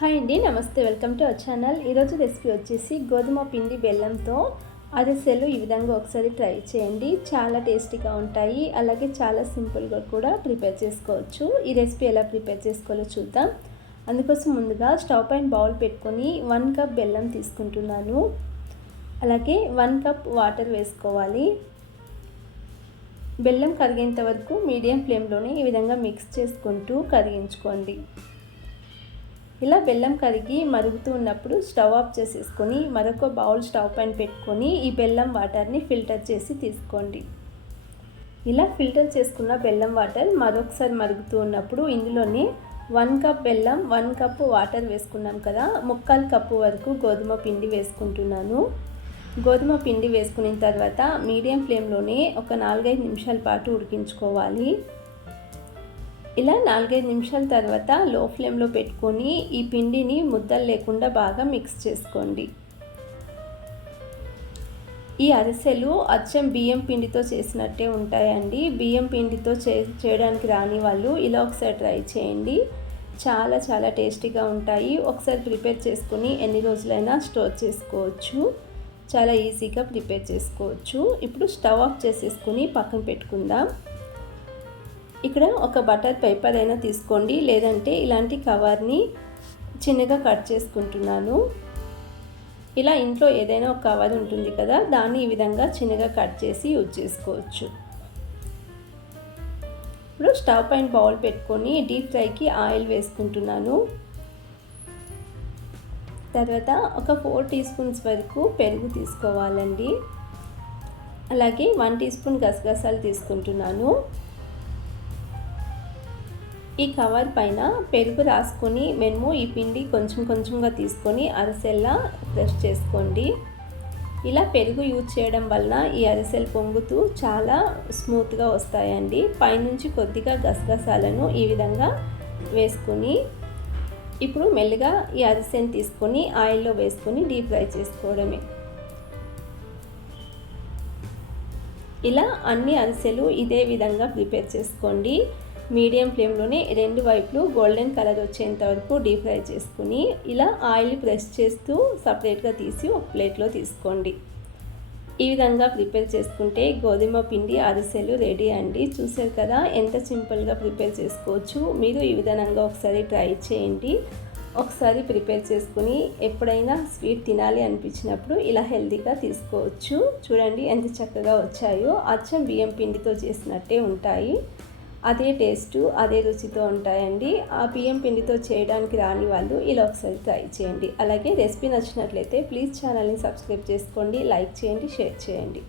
Hi అండి, నమస్తే. Welcome to our channel. ఈరోజు రెసిపీ వచ్చేసి గోధుమ పిండి బెల్లంతో అరిసెలు. ఈ విధంగా ఒకసారి ట్రై చేయండి, చాలా టేస్టీగా ఉంటాయి. అలాగే చాలా సింపుల్గా కూడా ప్రిపేర్ చేసుకోవచ్చు. ఈ రెసిపీ ఎలా ప్రిపేర్ చేసుకోవాలో చూద్దాం. అందుకోసం ముందుగా స్టవ్ పైన బౌల్ పెట్టుకొని 1 కప్ బెల్లం తీసుకుంటున్నాను. అలాగే 1 కప్ వాటర్ వేసుకోవాలి. బెల్లం కరిగేంత వరకు మీడియం ఫ్లేమ్లోనే ఈ విధంగా మిక్స్ చేసుకుంటూ కరిగించుకోండి. ఇలా బెల్లం కరిగి మరుగుతూ ఉన్నప్పుడు స్టవ్ ఆఫ్ చేసేసుకొని మరొక బౌల్ స్టవ్ పైన పెట్టుకొని ఈ బెల్లం వాటర్ని ఫిల్టర్ చేసి తీసుకోండి. ఇలా ఫిల్టర్ చేసుకున్న బెల్లం వాటర్ మరొకసారి మరుగుతూ ఉన్నప్పుడు ఇందులోనే 1 కప్ బెల్లం, 1 కప్ వాటర్ వేసుకున్నాం కదా, 3/4 కప్పు వరకు గోధుమ పిండి వేసుకుంటున్నాను. గోధుమ పిండి వేసుకున్న తర్వాత మీడియం ఫ్లేమ్లోనే ఒక 4-5 నిమిషాల పాటు ఉడికించుకోవాలి. ఇలా 4-5 నిమిషాల తర్వాత లో ఫ్లేమ్లో పెట్టుకొని ఈ పిండిని ముద్దలు లేకుండా బాగా మిక్స్ చేసుకోండి. ఈ అరిసెలు అచ్చం బియ్యం పిండితో చేసినట్టే ఉంటాయండి. బియ్యం పిండితో చేయడానికి రాని వాళ్ళు ఇలా ఒకసారి ట్రై చేయండి. చాలా చాలా టేస్టీగా ఉంటాయి. ఒకసారి ప్రిపేర్ చేసుకుని ఎన్ని రోజులైనా స్టోర్ చేసుకోవచ్చు. చాలా ఈజీగా ప్రిపేర్ చేసుకోవచ్చు. ఇప్పుడు స్టవ్ ఆఫ్ చేసేసుకుని పక్కన పెట్టుకుందాం. ఇక్కడ ఒక బటర్ పేపర్ అయినా తీసుకోండి, లేదంటే ఇలాంటి కవర్ని చిన్నగా కట్ చేసుకుంటున్నాను. ఇలా ఇంట్లో ఏదైనా ఒక కవర్ ఉంటుంది కదా, దాన్ని ఈ విధంగా చిన్నగా కట్ చేసి యూజ్ చేసుకోవచ్చు. ఇప్పుడు స్టవ్ పైన బౌల్ పెట్టుకొని డీప్ ఫ్రైకి ఆయిల్ వేసుకుంటున్నాను. తర్వాత ఒక 4 టీ స్పూన్స్ వరకు పెరుగు తీసుకోవాలండి. అలాగే 1 టీ స్పూన్ గసగసాలు తీసుకుంటున్నాను. ఈ కవర్ పైన పెరుగు రాసుకొని మేము ఈ పిండి కొంచెం కొంచెంగా తీసుకొని అరిసెల్లా ప్రెస్ చేసుకోండి. ఇలా పెరుగు యూజ్ చేయడం వలన ఈ అరిసెలు పొంగుతూ చాలా స్మూత్గా వస్తాయండి. పైనుంచి కొద్దిగా గసగసాలను ఈ విధంగా వేసుకొని ఇప్పుడు మెల్లగా ఈ అరిసెని తీసుకొని ఆయిల్లో వేసుకొని డీప్ ఫ్రై చేసుకోవడమే. ఇలా అన్ని అరిసెలు ఇదే విధంగా ప్రిపేర్ చేసుకోండి. మీడియం ఫ్లేమ్లోనే 2 వైపులు గోల్డెన్ కలర్ వచ్చేంత వరకు డీప్ ఫ్రై చేసుకుని ఇలా ఆయిల్ ప్రెస్ చేస్తూ సపరేట్గా తీసి ఒక ప్లేట్లో తీసుకోండి. ఈ విధంగా ప్రిపేర్ చేసుకుంటే గోధుమ పిండి అరిసెలు రెడీ అండి. చూసారు కదా ఎంత సింపుల్గా ప్రిపేర్ చేసుకోవచ్చు. మీరు ఈ విధంగా ఒకసారి ట్రై చేయండి. ఒకసారి ప్రిపేర్ చేసుకుని ఎప్పుడైనా స్వీట్ తినాలి అనిపించినప్పుడు ఇలా హెల్తీగా తీసుకోవచ్చు. చూడండి ఎంత చక్కగా వచ్చాయో. అచ్చం బియ్యం పిండితో చేసినట్టే ఉంటాయి. అదే టేస్టు, అదే రుచితో ఉంటాయండి. ఆ బియ్యం పిండితో చేయడానికి రాని వాళ్ళు ఇలా ఒకసారి ట్రై చేయండి. అలాగే రెసిపీ నచ్చినట్లయితే ప్లీజ్ ఛానల్ని సబ్స్క్రైబ్ చేసుకోండి, లైక్ చేయండి, షేర్ చేయండి.